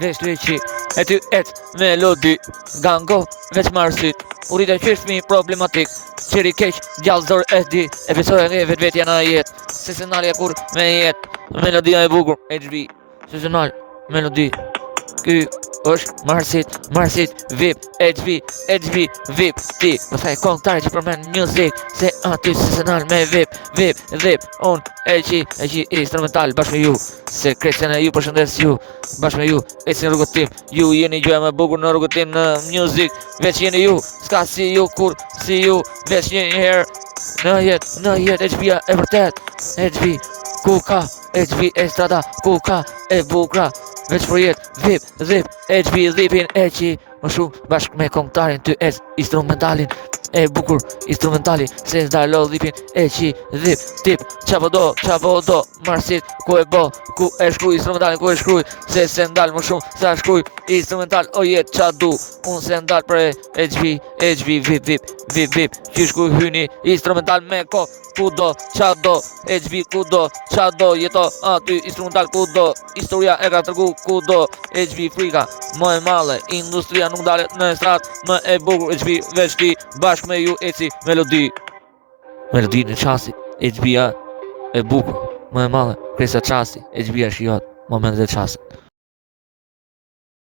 veç të eqi, e ty melodi, gango, veç marsit, urit e qështmi problematik, qëri keq, gjallë zor e di, e besoj e vetë vetja në jetë, sesionalja kur me jetë, melodia e bukur, HB, sesional, melodi, ky është Marsit, VIP, HB, VIP, ti, më thaj kontar që përmen music, se aty sesional me VIP, on, HG, instrumental, bashkë me ju, se Kristian e ju përshëndes ju, bashkë me ju, ecin rrugët tim, ju jeni gjoja më bukur në rrugët tim në music, veç jeni ju, s'ka si ju kur, si ju, veç një herë, në jetë, HB-a e vërtet, HB, ku ka, HB Estrada, ku ka, e bukra, veç për jetë, VIP, HB, Zipin, HG, më shumë bashkë me konktarin ty instrumentalin, e bukur, instrumentali, se zdalo Zipin, HG, Zip, tip, qapo do, Marsit, ku e bo, ku e shkruj instrumentalin, ku e shkruj, se ndal më shumë, sa shkruj instrumental, o jetë qa du, unë se ndal për HB, VIP, që shkruj hyni instrumental me ko, ku do, qa do, HB ku do, qa do, jeto aty instrumental ku do, historia e ka tërgu ku do, HB frika, më e male, industria nuk dalet në strat, më e bukur HB veç ti, bashkë me ju eci melodi në qasi, HB-a e bukur, më e male, kresa qasi, HB-a shiot, momentet e qasi.